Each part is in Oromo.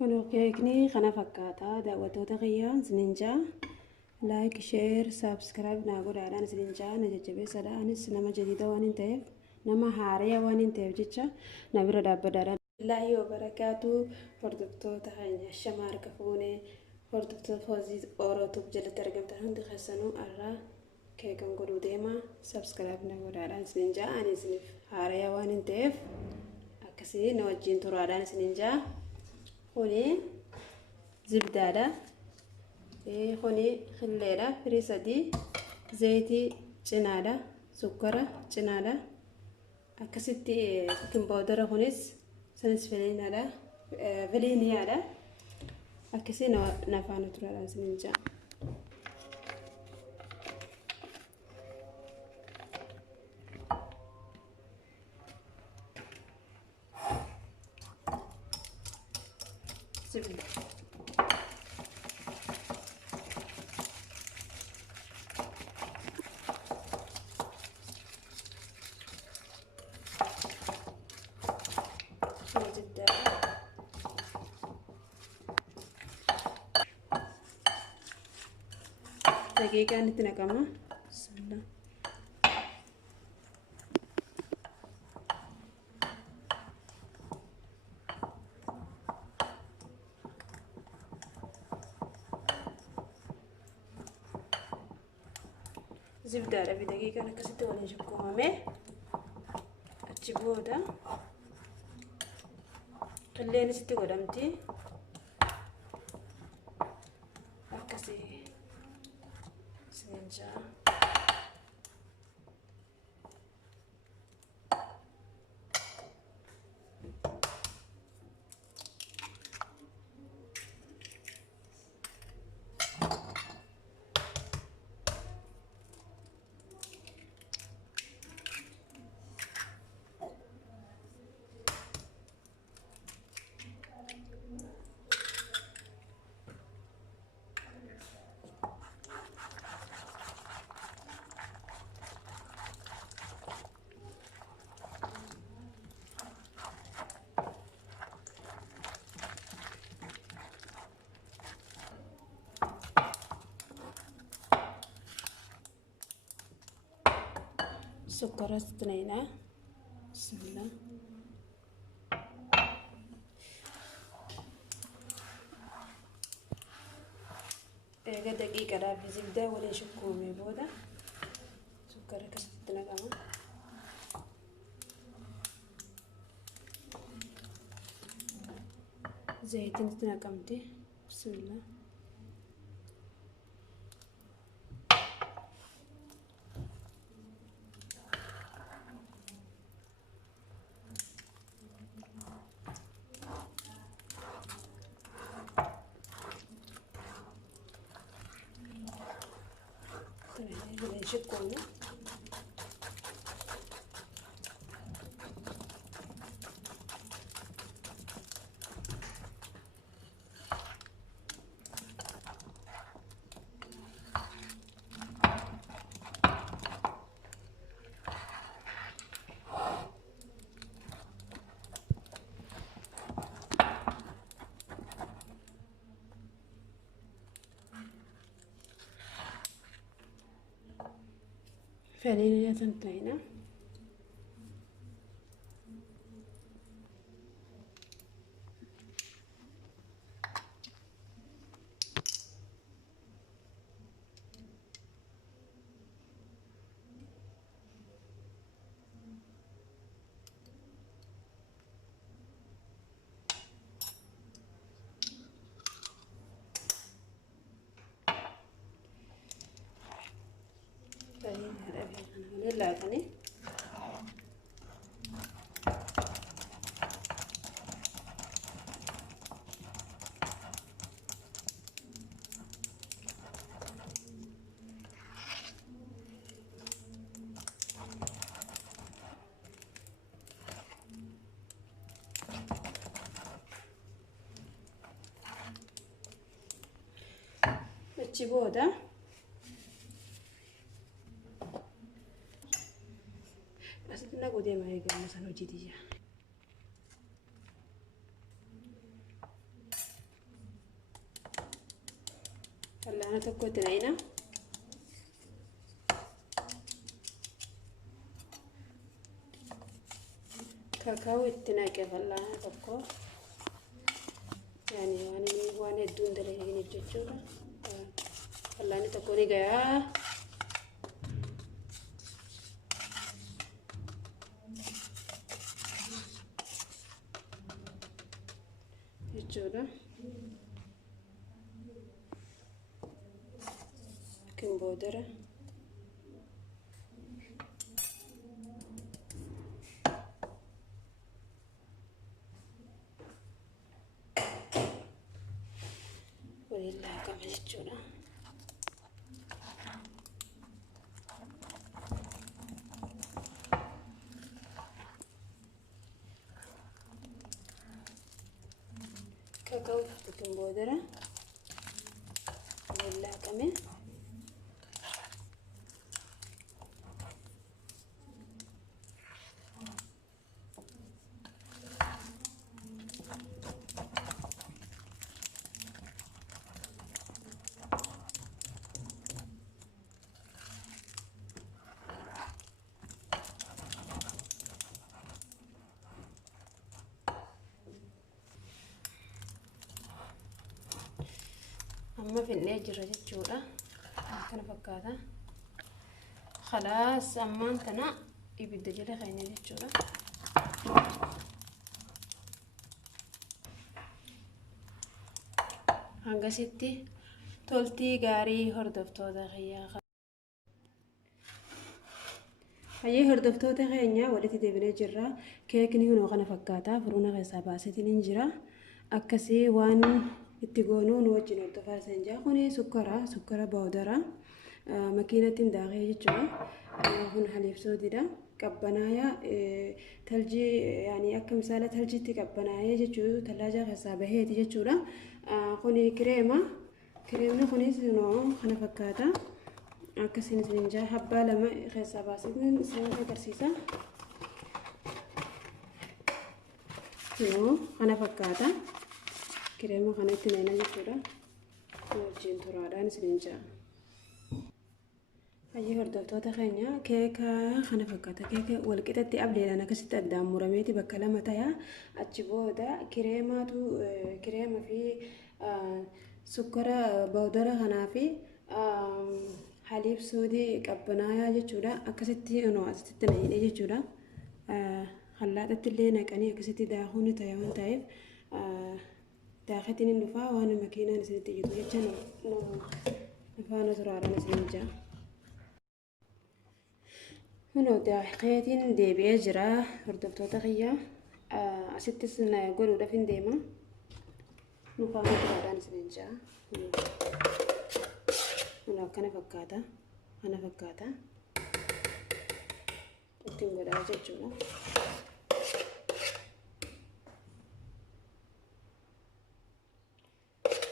Kun keekni kana fakkaata daawwattoota kiyyaan sininjaa like share subscribe naa godhaadhaan sininjaa na jajjabeessadha. Anis nama jadiida waan hin ta'eef nama haariyaa waan hin ta'eef jecha na bira dhaabbadhaadhaan. Laahi barakaatu hordoftoota keenya shama harka fuunee hordoftoota hojii orootuuf jalatti argamtan hundi keessanuu irraa keekan godhuu deema subscribe na godhaadhaan sininjaa anis haariyaa waan hin ta'eef akkasii na wajjin turaadhaan sininjaa. Kuni zibdaadha. Kuni khilleedha. Firii sadii zayitii cinaadha. Sukkara cinaadha. Akkasitti kimboodara kunis sanis viliiniyaadha. Akkasii nafaana turaadhaan sininjaa. دقيقة نتنقمة بسم الله. زبدة في دقيقة نكسته ولا نجيبكم مه تجيبوه ده خلينا ستة قدامتي أكسي سنجا سكر استنينا بسم الله. قد دقيقة لا في زبدة ولا شكومي بودا سكر كستنا كمان زيت استنا كمتي بسم الله. شكونا فعليا تنتهينا لا تاني بتجيبوه بس نقول دي ما هي مثلا وجدية fal'aana tokkotti na'ina. Kakao itti naqe fal'aana tokko. Yani waan hedduun dalagiin jechuudha. Fal'aanni tokko ni gayaa. Jechuudha. Kan boodara. Walilaa qaba jechuudha. Kakao kan boodara. Walilaa qame. Amma finnee jira jechuudha. Kana fakkaata. Khalaas ammaan tana ibidda jala keenya jechuudha. Hangasitti toltii gaarii hordoftoota kiyyaa. Hayyee hordoftoota keenya walitti deebinee jirra. Keekni hunoo kana fakkaata. Furuuna keessaa baasetiin hin jira. Akkasii waan itti goonuu nu wajjin hordofaa isin jaa. Kuni sukkara bawdara makiinatti daakee jechuudha. Kun haliibsootidha. Qabbanaaya taljii yani akka misaala taljiitti qabbanaayee jechuudha. Tallaaja keessaa baheeti jechuudha. Kuni kireemni kunis kana fakkaata. Akkasiin isin jaa habbaa lama keessaa baasetiin isin agarsiisa. Kana fakkaata. Kireema kana itti naqna jechuudha. Wajjin turaadhaan isin jaa. Hayyee hordoftoota keenya keeka kana fakkaata. Keeka walqixatti ableedhaan akkasitti addaan murameeti bakka lama ta'a. Achi booda kireema fi sukkara bawdara kanaa fi haliibsoodii qabbanaayaa jechuudha. Akkasitti asitti naqee jechuudha. Hallaadhatti illee naqanii akkasitti daakuun ta'e waan ta'eef daaketiin hin dhufaa waan makiinaan isinitti jiru jecha faana turaadhaan isin jaa. Kunoo daaketiin deebi'ee jira hordoftoota kiyyaa. Asittis godhuudhaaf hin deema. Nu faana turaadhaan isin jaa. Kana fakkaata. Ittiin godhaa jechuudha.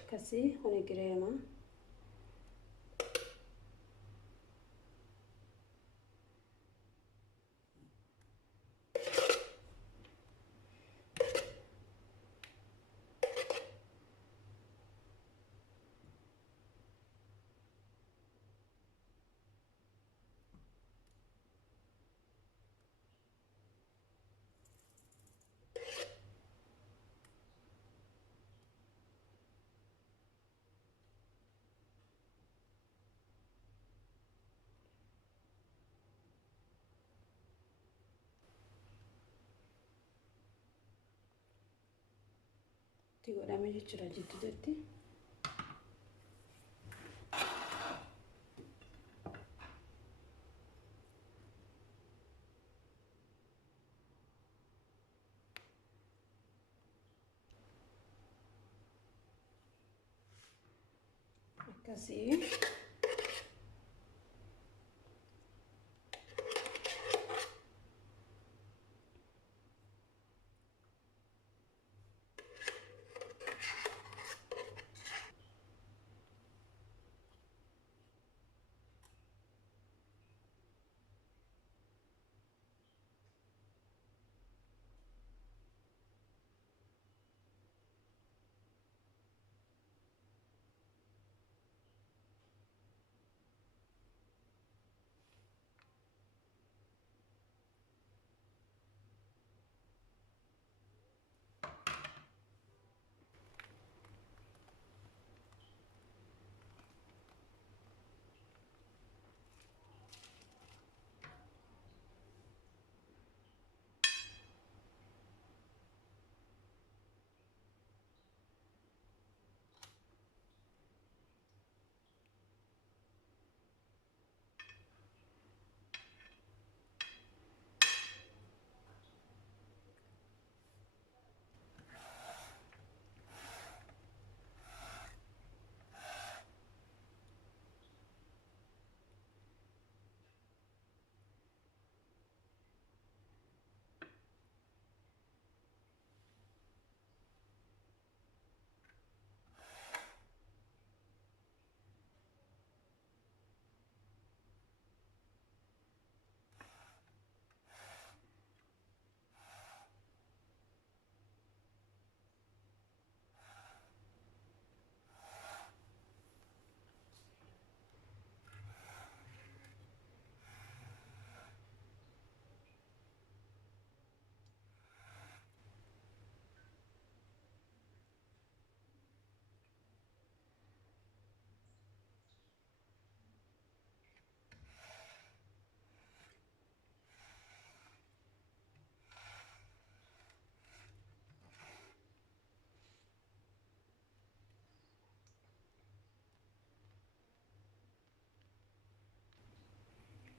Akkasii kuni kireema. Itti godhame jechuudha jidduutti. Akkasii.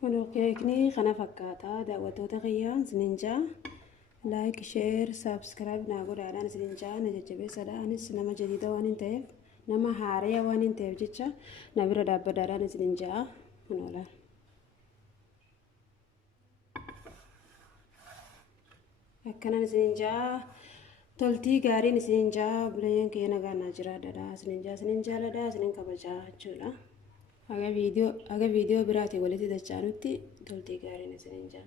Kunoo keekni kana fakkaata daawwattoota kiyyaan isiniin jaa laayik sheer saabskiraayib naa godhaadhaan isiniin jaa na jajjabeessadha anis nama jadiida waan hin ta'eef nama haariyaa waan hin ta'eef jecha na bira dhaabbadhaadhaan isiniin jaa kunoola. Akkanaan isiniin jaa toltii gaariin isiniin jaa bileen kee nagaan naa jiraadha isiniin jaaladha isiniin kabajaa jechuudha. Aga viidiyoo biraatiin walitti dachaanutti toltii gaariin isiniin jaa.